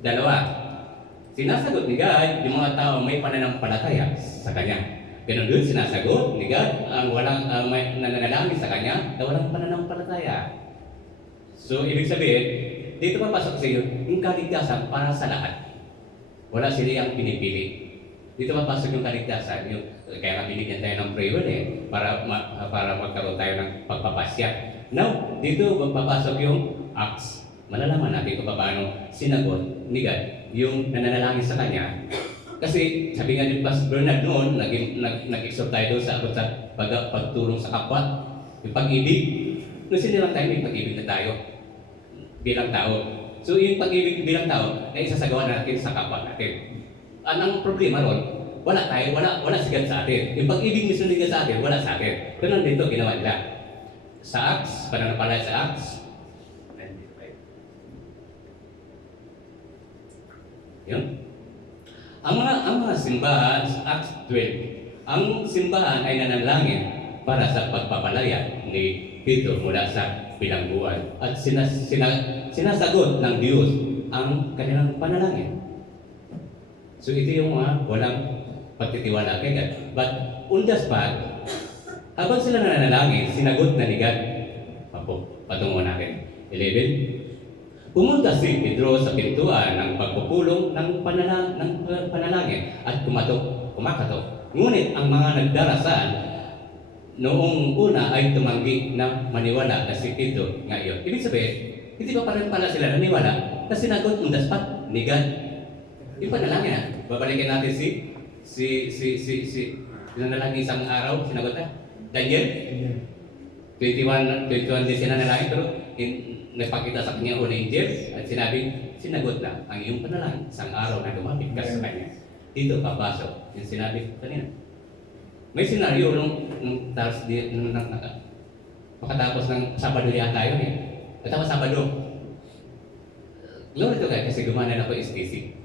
dalawa. Sinasagot ni God yung mga tao may pananampalataya sa Kanya. Ganun din sinasagot ni God ang walang may nananalangin sa Kanya na walang pananampalataya. So, ibig sabihin, dito papasok sa iyo yung kaligtasan para sa lahat. Wala sila ang pinipili. Dito papasok yung kaligtasan. Kaya nga binigyan tayo ng prayer para magkaroon tayo ng pagpapasya. Now, dito papasok yung Acts. Malalaman natin kung paano sinagot ni God yung nananalangin sa Kanya. Kasi sabi nga ni Pastor Bernard noon, nag-exhort tayo doon sa pagtulong sa kapwa. Yung pag-ibig, nung sinilang tayo, may pag-ibig na tayo bilang tao. So yung pag-ibig bilang tao, ay isasagawa natin sa kapwa natin. Ang problema ron, wala sigad sa atin. Yung pag-ibig mismo nila sa atin, wala sa atin. Ganun dito ginawa nila. Sa Acts, pananampalataya sa Acts, yun. Ang mga simbahan sa Acts 12, ang simbahan ay nanalangin para sa pagpapalaya ni Pedro mula sa bilangguan at sinasagot ng Diyos ang kanilang panalangin. So ito yung mga walang pagtitiwala kay God. But on the spot, habang sila nananalangin, sinagot na ni God. Patungo natin. 11. Pumunta si Pedro sa pintuan ng pagpupulong ng panalangin at kumakatok. Ngunit ang mga nagdarasal noong una ay tumanggi na maniwala na si Pedro ngayon. Ibig sabihin, hindi pa rin pala sila naniwala na sinagot on the spot ni God. Yung panalangin na. Babalikin natin nanalangin isang araw, sinagot na. Daniel? 21 din sila nalangin, pero nagpakita sa kanya o angels at sinagot na ang iyong panalangin isang araw na lumapit ka sa kanya. Dito papasok yung sinabi ko kanina. May senaryo nung makatapos ng Sabado yata yun eh. Katapos Sabado. Glory to God kasi gumana na ko STC.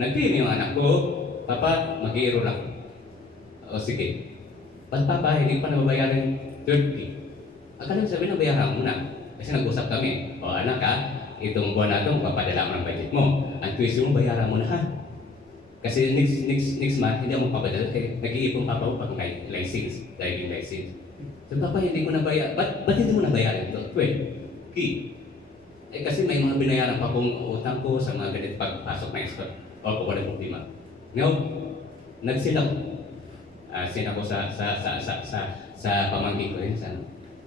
Nag-PM yung anak ko, Papa, mag-iiro lang. O sige. Ba't Papa, hindi pa nababayaran 30? Akala ko sabihin na bayaran mo na. Kasi nag-usap kami. O anak ha, itong buwan na ito, papadala mo ng budget mo. Ang tuition mo, bayaran mo na ha. Kasi next month, hindi ako papadala. Kaya nag-iipon pa ako pag may license, driving license. So Papa, hindi mo na bayaran. Ba't hindi mo na bayaran ito? 12. Key. Kasi may mga binayaran pa kong utang ko sa mga ganit pagpasok na expert. O kung walang problema. Ngayon, nagsilang. Sinako sa pamangkin ko rin.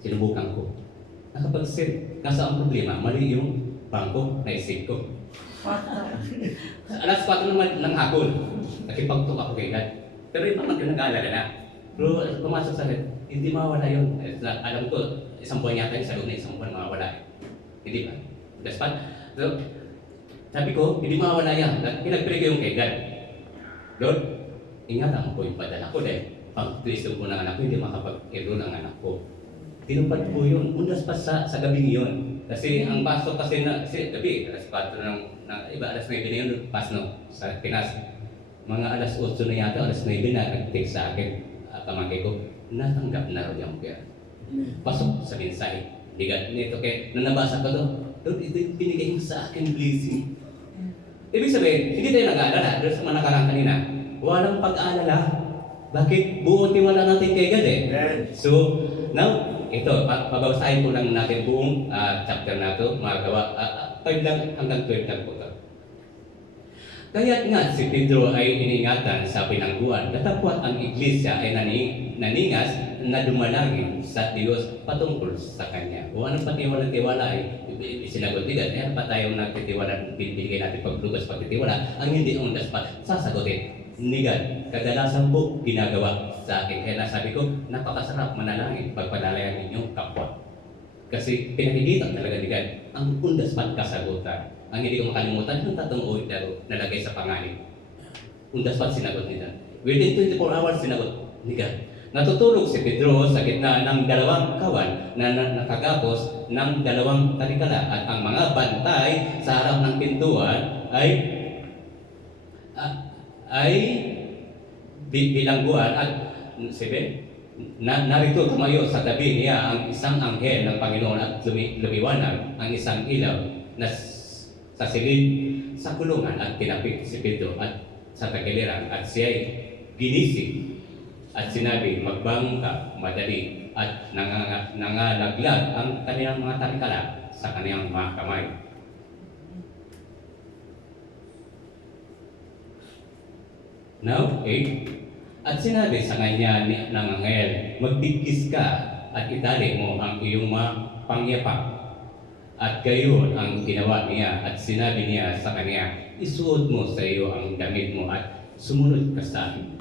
Sinubukan ko. Nakapag-send. Kaso ang problema, mali yung bangko na isip ko. Alas 4 naman ng hapon. Nakipagtok ako kay God. Pero yung pamangkin nag-aalala na. Pero pumasok sa akin, hindi mawala yun. Alam ko, isang buwan yata yung sa loob na isang buwan mawala. Hindi ba? That's fun. So, sabi ko, hindi mawala yan. Pinag-pray ko yung kay God. Lord, ingatan mo po yung padala ko dahil pag-twist ko ng anak ko, hindi makapag-enroll ang anak ko. Tinupad po yun. Undas pa sa gabi yun. Kasi ang pasok kasi gabi, alas 4 ng iba, alas 9 na yun, pas no, sa Pinas. Mga alas 8 na yata, alas 9 na nag-text sa akin, pamangkin ko, natanggap na raw yung pera. Pasok sa mensahe. Bigat nito kaya nung nabasa ko to, Lord, ito yung binigay mo sa akin blessing. Ibig sabihin, hindi tayo nag-aalala. Doon sa mga nakarang kanina, walang pag-aalala. Bakit? Buong tiwala natin kay God eh. Amen. So, now, ito, pababasahin ko lang natin buong chapter na ito, magawa. 5 lang hanggang 12 lang po ito. Kaya nga si Pedro ay iningatan sa pinangguan, datapwat ang iglesia ay naningas na dumalangin sa Diyos patungkol sa Kanya. Kung anong patiwala ay sinagot ni God, kaya pa tayo nagtitiwala, binibigay natin paglugas pagtitiwala, ang hindi on the spot, sasagutin ni God. Kadalasan po ginagawa sa akin. Kaya nasabi ko, napakasarap manalangin pagpadalayan ninyong kapwa. Kasi pinakikita talaga ni God ang on the spot kasagutan. Ang hindi ko makalimutan, yung tatlong OFW nalagay sa panganib. On the spot sinagot ni God. Within 24 hours sinagot ni God. Natutulog si Pedro sa gitna ng dalawang kawan na nakagapos ng dalawang talikala at ang mga bantay sa harap ng pintuan ay bilangguan at narito tumayo sa tabi niya ang isang anghel ng Panginoon at lumiwanag ang isang ilaw na sa silid sa kulungan at tinapik si Pedro at sa tagiliran at siya'y ginising at sinabi, magbangon ka madali at nangalaglag ang kanilang mga talikala sa kanilang mga kamay. Now, 8. At sinabi sa kanya ng anghel, magbigkis ka at itali mo ang iyong mga pangyapak. At gayon ang ginawa niya at sinabi niya sa kanya, isuot mo sa iyo ang damit mo at sumunod ka sa akin.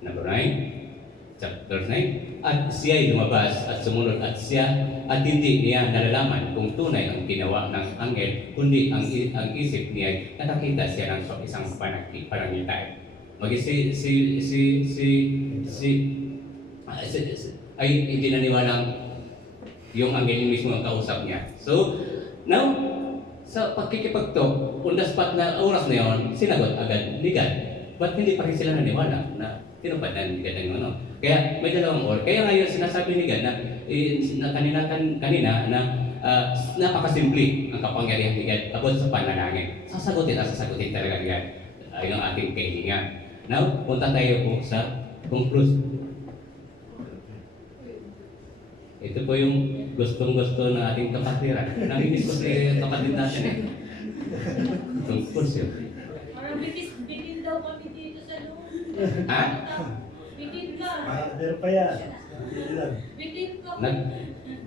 Number 9, chapter 9. At siya'y lumabas at sumunod at hindi niya nalalaman kung tunay ang ginawa ng anghel, kundi ang isip niya nakakita siya ng isang panangitay. Ay hindi naniwalang yung anghel mismo ang kausap niya. So, now, sa pagkikipagtok, on the spot na oras na yun, sinagot agad ni God. Ba't hindi pa rin sila naniwala na tinupadan ni God ang ano? Kaya may dalawang oras. Kaya ngayon sinasabi ni God na kanina na napakasimple ang kapangyarihan ni God about sa panalangin. Sasagutin talaga ni God. Ayun ang ating kahilingan. Now, punta tayo po sa conclusion. Ito po yung gustong-gusto ng ating kapatiran. Namimiss ko sa kapatid natin eh. Conclusion. Parang bitin daw kami dito sa loob. Ha? Bitin ka. Meron pa yan. Bitin ka.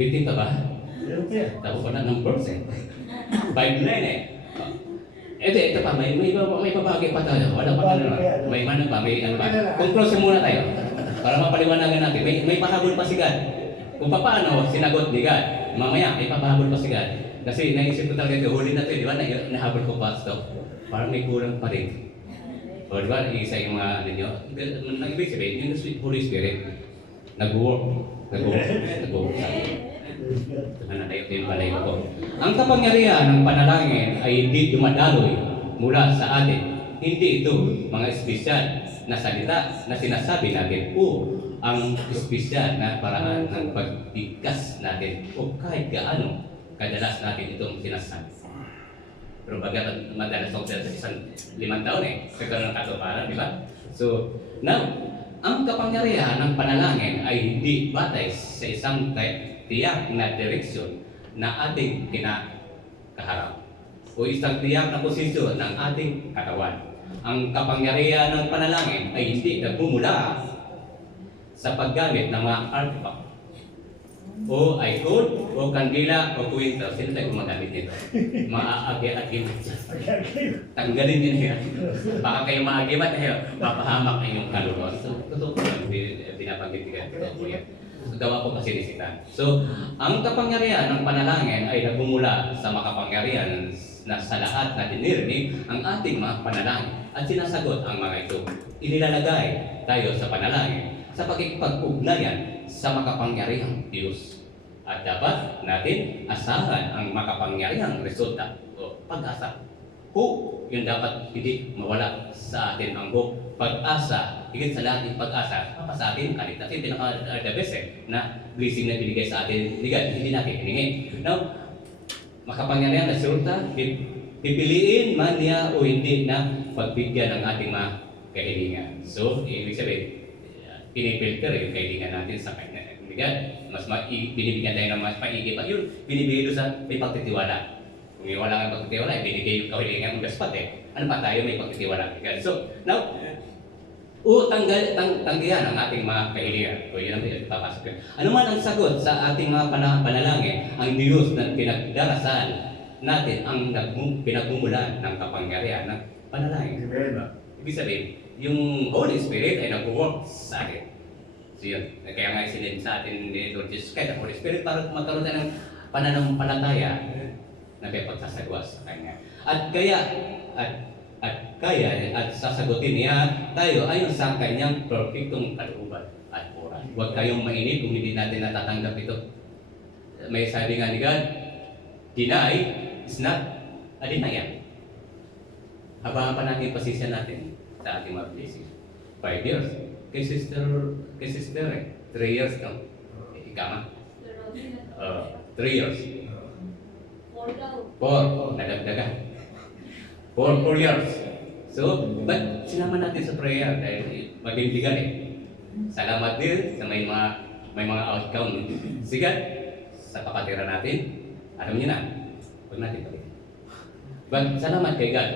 Bitin ka ba? Meron pa yan. Tapo ko na ng birds eh. 5'9" eh. Ito pa, may babagay pa tayo. Wala pa na may ano pa, may ano pa. Conclusion muna tayo. Para mapaliwanagan natin. May pahabol pa si God. Kung paano sinagot ni God, mamaya may papahabol pa si God. Kasi naisip ko talaga ito, huli na ito, di ba? Nahabol ko pa stop. Parang may kulang pa rin. O di ba, isa yung mga ano nyo, nag-ibig sabihin, yung Holy Spirit, nag-work sa akin. Ano tayo yung balay ko. Ang kapangyarihan ng panalangin ay hindi dumadaloy mula sa atin. Hindi ito mga espesyal na salita na sinasabi natin o ang espesyal na paraan ng pagbigkas natin o kahit gaano kadalas natin itong sinasabi. Pero baga madalas ako sa isang 5 taon eh, kaganoon ng katuparan, di ba? So, now, ang kapangyarihan ng panalangin ay hindi batay sa isang tiyak na direksyon na ating kinakaharap o isang tiyak na posisyon ng ating katawan. Ang kapangyarihan ng panalangin ay hindi nagmumula sa paggamit ng mga artifact o icon o kandila o kwento. Sino tayo gumagamit nito? Maaagi-agimat siya. Tanggalin din niya. Baka kayo maagimat na papahamak na yung kaluluwa. So, totoo po lang, pinapagitigan. Totoo po yan. Gawa po kasi nisitan. So, ang kapangyarihan ng panalangin ay nagmumula sa makapangyarihan na sa lahat na dinirinig ang ating mga panalangin at sinasagot ang mga ito. Inilalagay tayo sa panalangin sa pagkikipag-ugnayan sa makapangyarihang Diyos. At dapat natin asahan ang makapangyarihang resulta o pag-asa hope, yun dapat hindi mawala sa atin ang hope. Pag-asa, higit sa lahat yung pag-asa, pa sa atin, kaligtas. Yung pinaka-the best na blessing na binigay sa atin, hindi natin hiningi. Now, makapangyarihan na sulta, pipiliin man niya o hindi na pagbigyan ng ating mga kahilingan. So, ibig sabihin, pinipilter yung kahilingan natin sa kanya. Mas binibigyan tayo ng mas maigi pa yun, binibigay doon sa may pagtitiwala. Kung wala kang pagtitiwala, binigay yung kahilingan ng gaspat Ano pa tayo may pagtitiwala? So, now, tanggihan ang ating mga kahilingan. O yun ang ipapasok yun. Ano man ang sagot sa ating mga panalangin, ang Diyos na pinagdarasal natin ang pinagmumulan ng kapangyarihan ng panalangin. Ibig sabihin, yung Holy Spirit ay nag-work sa atin. So yun, kaya nga isinend sa atin ni Lord Jesus kahit ang Holy Spirit para magkaroon tayo ng pananampalataya na may pagsasagawa sa Kanya. At sasagutin niya tayo ayon sa Kanyang perfectong kalooban at oras. Huwag kayong mainip kung hindi natin natatanggap ito. May sabi nga ni God, deny is not a denial. Habaan pa natin pasisya natin sa ating mga blessing. 5 years. Kay sister 3 years no? Ika nga. 3 years. 4. Nadagdagan. 4 years. So, but sinama natin sa prayer dahil magbibigyan Salamat din sa may mga outcome. Sigat sa kapatiran natin. Alam niyo na. Huwag natin pagin. But salamat kay God.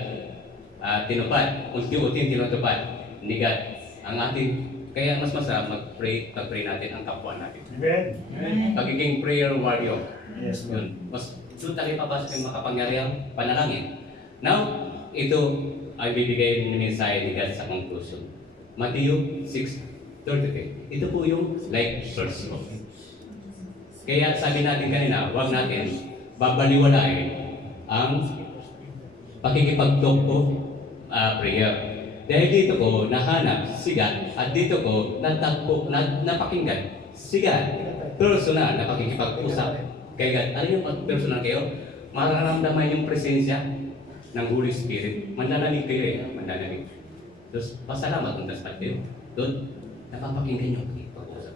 Tinupad. Unti-unti tinutupad ni God ang ating, kaya mas masarap mag-pray natin ang kapwa natin. Amen. Pagiging prayer warrior. Yes, Lord. Yun. Mas doon tayo papasok yung makapangyarihang panalangin. Now, ito ay bibigay ng mensahe ni God sa conclusion. Matthew 6:33. Ito po yung life source ko. Kaya sabi natin kanina, huwag natin babaliwalain ang pakikipag-talk ko prayer. Dahil dito ko nahanap si God at dito ko napakinggan si God. Personal na pakikipag-usap kay God. Ano yung personal kayo? Mararamdaman yung presensya ng Holy Spirit. Manlalamig kayo manlalamig. Tapos pasalamat kung taspat kayo. Doon, napapakinggan yung pakikipag-usap.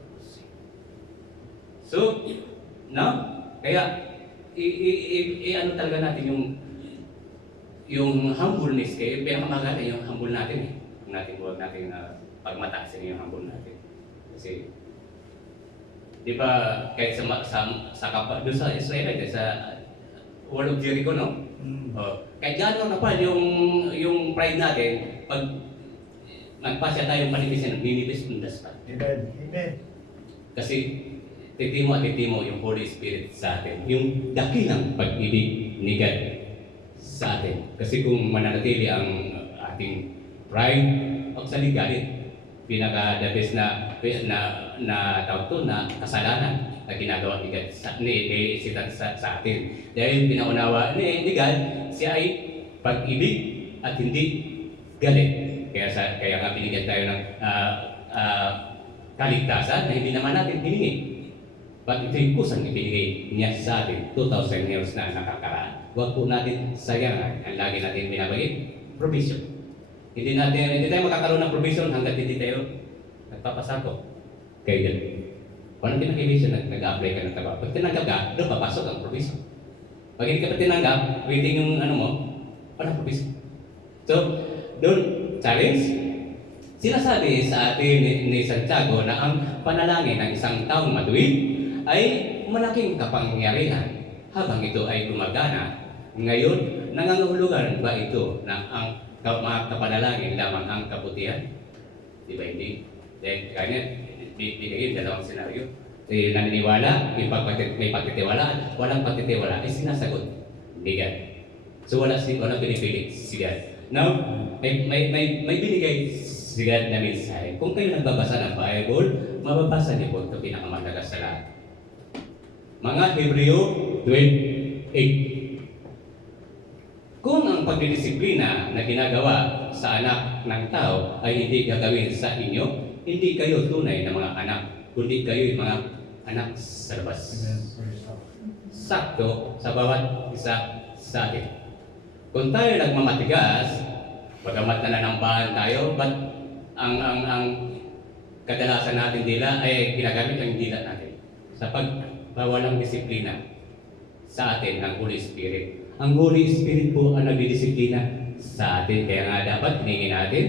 So, now, kaya ano talaga natin yung humbleness kayo, pinakamaganda yung humble natin huwag natin pagmataasin yung humble natin. Kasi, di ba, kahit sa kapwa, doon sa Israel, sa Wall of Jericho, no? Kahit gano'n na pa yung pride natin, pag magpasya tayong panibisin, ninibis kung daspat. Amen. Kasi, titimo yung Holy Spirit sa atin. Yung dakilang pag-ibig ni God sa atin. Kasi kung mananatili ang ating pride o sa galit, pinaka-the best na tawag to na kasalanan na ginagawa ni God sa atin. Dahil pinaunawa ni God, siya ay pag-ibig at hindi galit. Kaya nga binigyan tayo ng kaligtasan na hindi naman natin hiningi. But ito yung kusang ibinigay niya sa atin 2,000 years na nakakaraan. Huwag po natin sayang ang lagi natin binabagin, provision. Hindi tayo makakaroon ng provision hanggat hindi tayo nagpapasako kay God. Kung anong pinag-provision, nag-apply ka ng trabaho. Pag tinanggap ka, doon papasok ang provision. Pag hindi ka pa tinanggap, waiting yung walang provision. So, doon, challenge, sinasabi sa atin ni Santiago na ang panalangin ng isang taong matuwid ay malaking kapangyarihan habang ito ay gumagana. Ngayon, nangangahulugan ba ito na ang mga kapanalangin lamang ang kabutihan? Di ba hindi? Dahil kanya, bigay dalawang senaryo. Naniniwala, may pagtitiwala, walang pagtitiwala, ay sinasagot ni God. So wala pinipili si God. Now, may binigay si God na mensahe. Kung kayo nagbabasa ng Bible, mababasa niyo po ito pinakamalagas sa lahat. Mga Hebreo 12:8. Kung ang pagdidisiplina na ginagawa sa anak ng tao ay hindi gagawin sa inyo, hindi kayo tunay na mga anak, kundi kayo yung mga anak sa labas. Sakto sa bawat isa sa atin. Kung tayo nagmamatigas, bagamat nananambahan tayo, but ang kadalasan natin dila ay ginagamit ang dila natin sa pagbawalang disiplina sa atin ng Holy Spirit. Ang Holy Spirit po ang nagdidisiplina sa atin. Kaya nga dapat hiningin natin,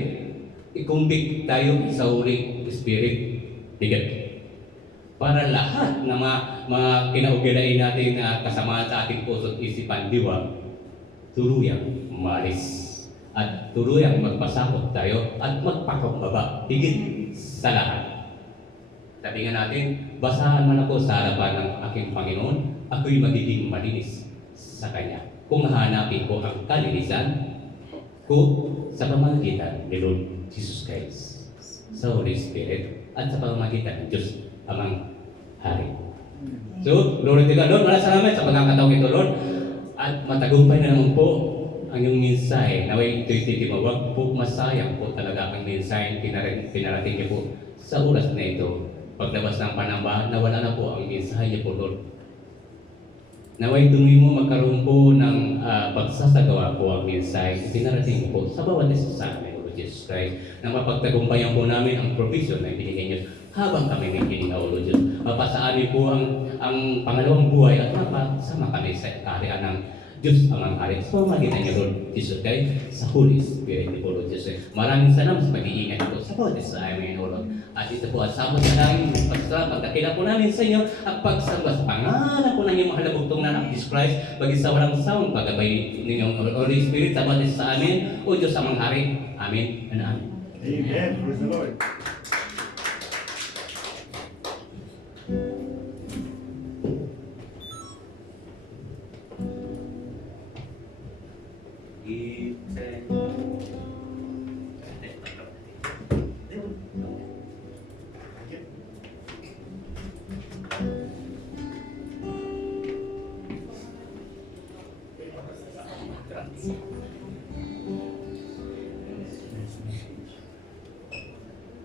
ikumbik tayo sa Holy Spirit. Bigat. Para lahat ng mga kinaugilain natin na kasamaan sa ating puso at isipan, diwa, tuluyang umalis. At tuluyang magpasakop tayo at magpakumbaba. Higit sa lahat. Sabi nga natin, basahan man ako sa harapan ng aking Panginoon, ako'y magiging malinis sa Kanya. Kung hanapin ko ang kalinisan ko sa pamamagitan ni Lord Jesus Christ, sa Holy Spirit, at sa pamamagitan ng Diyos Amang Hari. So, glory to God. Lord, maraming salamat sa pagkakataong ito, Lord. At matagumpay na naman po ang iyong mensahe. Naway ito'y titima. Huwag po masayang po talaga ang mensahe pinarating niyo po sa oras na ito. Paglabas ng panambahan, nawala na po ang mensahe niyo po, Lord. Naway tuloy mo magkaroon po ng pagsasagawa po ang mensahe pinarating po sa bawat isa sa amin, Lord Jesus Christ, na mapagtagumpayan po namin ang provision na ibinigay niyo habang kami may hininga, O Lord Diyos. Mapasaamin po ang pangalawang buhay at mapasama kami sa kaharian ng Diyos ang hari. So, magitan niyo, Lord Jesus Christ, sa Holy Spirit ni Lord Jesus. Maraming salamat sa pag-iingat po sa bawat isa sa amin, O Lord. At ito po, at sama sa namin, pagdakila po namin sa inyo, at pagsamba sa pangalan po ng inyong mahal na bugtong na anak, Jesus Christ, bagay sa walang sawang paggabay ninyong Holy Spirit, sa bawat isa sa amin, O Diyos amang hari. Amen and amen. Amen. Praise the Lord.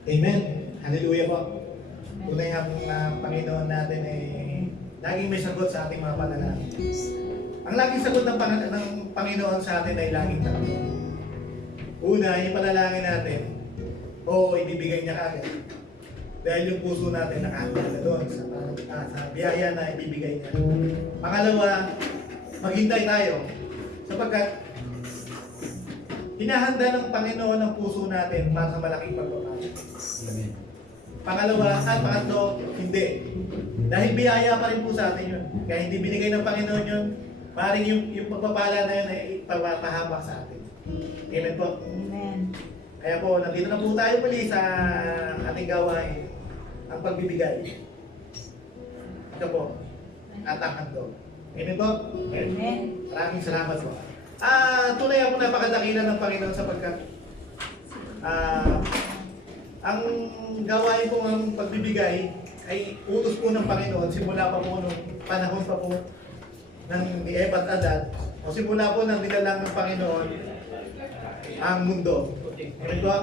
Amen. Hallelujah po. Tunay nga pong Panginoon natin ay laging may sagot sa ating mga panalangin. Ang laging sagot ng Panginoon sa atin ay laging tatlo. Una, yung panalangin natin, o ibibigay niya kagad. Dahil yung puso natin nakakilala doon sa biyaya na ibibigay niya. Pangalawa, maghintay tayo sapagkat hinahanda ng Panginoon ang puso natin para sa malaking pagpapala. Amen. Pangalawa at pangatlo, hindi. Dahil biyaya pa rin po sa atin yun. Kaya hindi binigay ng Panginoon yun, maaaring yung pagpapala na yun ay ipapahamak sa atin. Amen po. Amen. Kaya po, nandito na po tayo muli sa ating gawain, ang pagbibigay. Ito po, at ang handog. Amen po? Amen. Maraming salamat po. Tunay ako napakadakila ng Panginoon sapagkat ang gawain po ng pagbibigay ay utos po ng Panginoon simula pa po nung panahon pa po ng ni Eva at Adan o simula po ng nilalang ng Panginoon ang mundo. Amen po?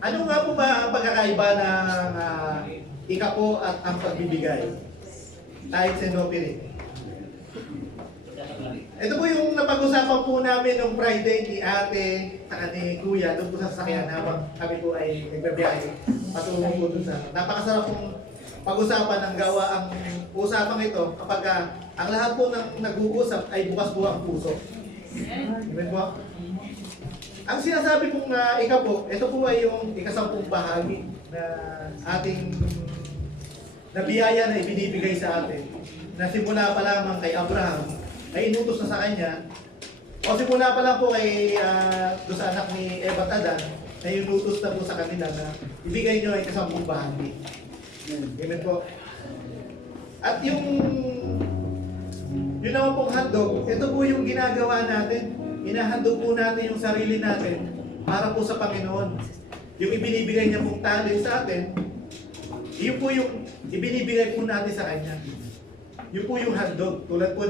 Ano nga po ba ang pagkakaiba ng ikapo at ang pagbibigay? Tithes and offering. Ito po yung napag-usapan po namin nung Friday ni ate at ni kuya doon po sa sasakyan habang kami po ay nagbabiyahe patungo po doon sa napakasarap pong pag-usapan ng gawa ang usapang ito kapag ang lahat po ng nag-uusap ay bukas po ang puso. Amen po? Ang sinasabi pong ikaw po, ito po ay yung ikasampung bahagi na ating nabiyaya na ibinibigay sa atin na simula pa lamang kay Abraham ay inutos na sa kanya o simula pa lang po kay doon sa anak ni Eva at Adan na inutos na po sa kanila na ibigay nyo ay kasampung bahagi. Amen po. At yung yun naman pong handog, ito po yung ginagawa natin. Inahandog po natin yung sarili natin para po sa Panginoon. Yung ibinibigay niya pong talent sa atin, yun po yung ibinibigay po natin sa Kanya. Yun po yung handog. Tulad po ng